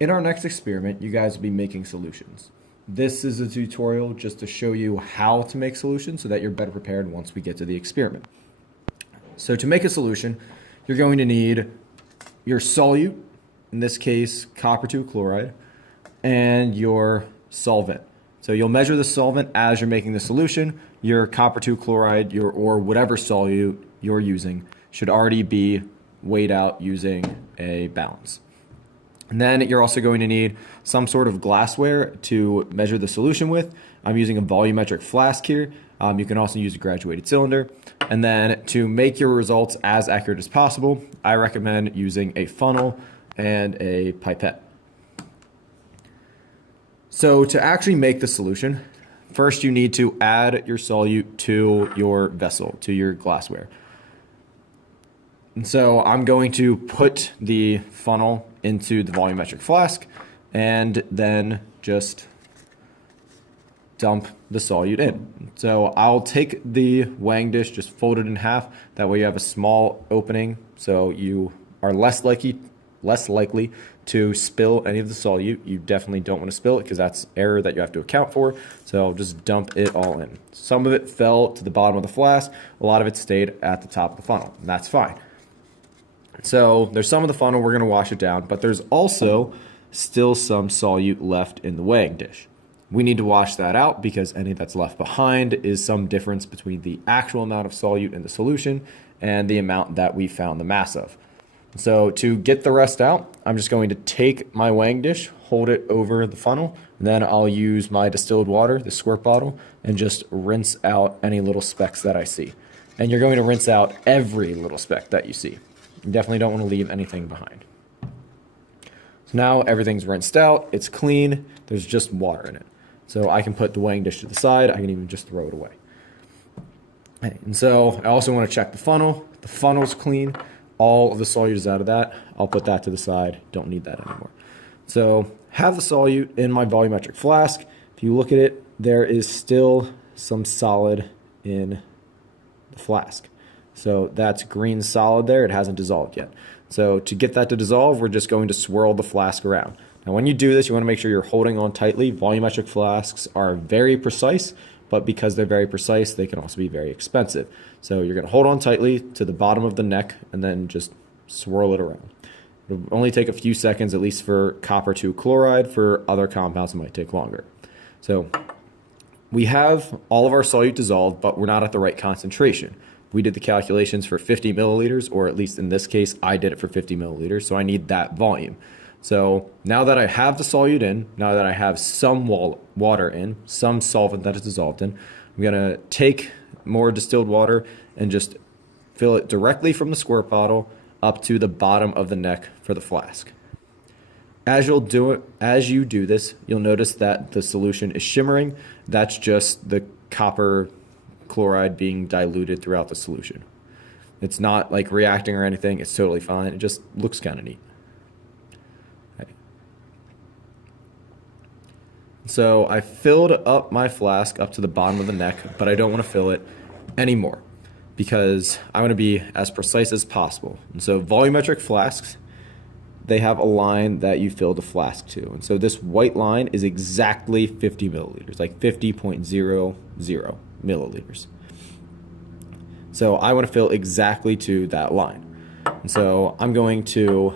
In our next experiment, you guys will be making solutions. This is a tutorial just to show you how to make solutions so that you're better prepared once we get to the experiment. So to make a solution, you're going to need your solute, in this case copper 2 chloride, and your solvent. So you'll measure the solvent as you're making the solution. Your copper 2 chloride or whatever solute you're using should already be weighed out using a balance. And then you're also going to need some sort of glassware to measure the solution with. I'm using a volumetric flask here. You can also use a graduated cylinder. And then to make your results as accurate as possible, I recommend using a funnel and a pipette. So to actually make the solution, first you need to add your solute to your vessel, to your glassware. And so I'm going to put the funnel into the volumetric flask and then just dump the solute in. So I'll take the weighing dish, just fold it in half. That way you have a small opening so you are less likely to spill any of the solute. You definitely don't want to spill it because that's error that you have to account for. So I'll just dump it all in. Some of it fell to the bottom of the flask. A lot of it stayed at the top of the funnel, and that's fine. So there's some of the funnel, we're going to wash it down, but there's also still some solute left in the weighing dish. We need to wash that out because any that's left behind is some difference between the actual amount of solute in the solution and the amount that we found the mass of. So to get the rest out, I'm just going to take my weighing dish, hold it over the funnel, and then I'll use my distilled water, the squirt bottle, and just rinse out any little specks that I see. And you're going to rinse out every little speck that you see. You definitely don't want to leave anything behind. So now everything's rinsed out, it's clean, there's just water in it. So I can put the weighing dish to the side, I can even just throw it away. And so I also want to check the funnel. The funnel's clean, all of the solute is out of that. I'll put that to the side, don't need that anymore. So have the solute in my volumetric flask. If you look at it, there is still some solid in the flask. So that's green solid there, it hasn't dissolved yet. So to get that to dissolve, we're just going to swirl the flask around. Now when you do this, you want to make sure you're holding on tightly. Volumetric flasks are very precise, but because they're very precise, they can also be very expensive. So you're going to hold on tightly to the bottom of the neck and then just swirl it around. It'll only take a few seconds, at least for copper 2 chloride. For other compounds, it might take longer. So we have all of our solute dissolved, but we're not at the right concentration. We did the calculations for 50 milliliters, or at least in this case, I did it for 50 milliliters, so I need that volume. So now that I have the solute in, now that I have some water in, some solvent that is dissolved in, I'm gonna take more distilled water and just fill it directly from the squirt bottle up to the bottom of the neck for the flask. As you do this, you'll notice that the solution is shimmering. That's just the copper chloride being diluted throughout the solution. It's not like reacting or anything, it's totally fine. It just looks kind of neat. Okay. So I filled up my flask up to the bottom of the neck, but I don't want to fill it anymore because I want to be as precise as possible. And so volumetric flasks, they have a line that you fill the flask to. And so this white line is exactly 50 milliliters, like 50.00 milliliters. So I want to fill exactly to that line. And so I'm going to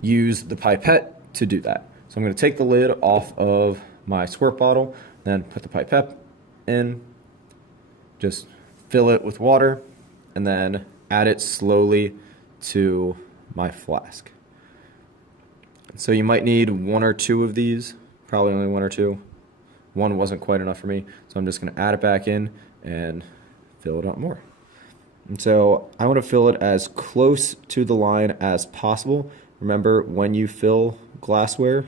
use the pipette to do that. So I'm going to take the lid off of my squirt bottle, then put the pipette in, just fill it with water, and then add it slowly to my flask. So you might need one or two of these, probably only one or two. One wasn't quite enough for me, so I'm just going to add it back in and fill it up more. And so I want to fill it as close to the line as possible. Remember, when you fill glassware,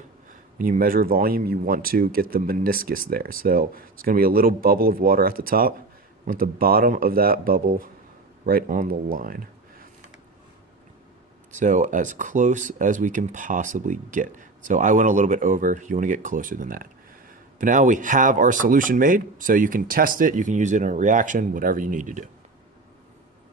when you measure volume, you want to get the meniscus there. So it's going to be a little bubble of water at the top. I want the bottom of that bubble right on the line. So as close as we can possibly get. So I went a little bit over, you want to get closer than that. But now we have our solution made, so you can test it, you can use it in a reaction, whatever you need to do.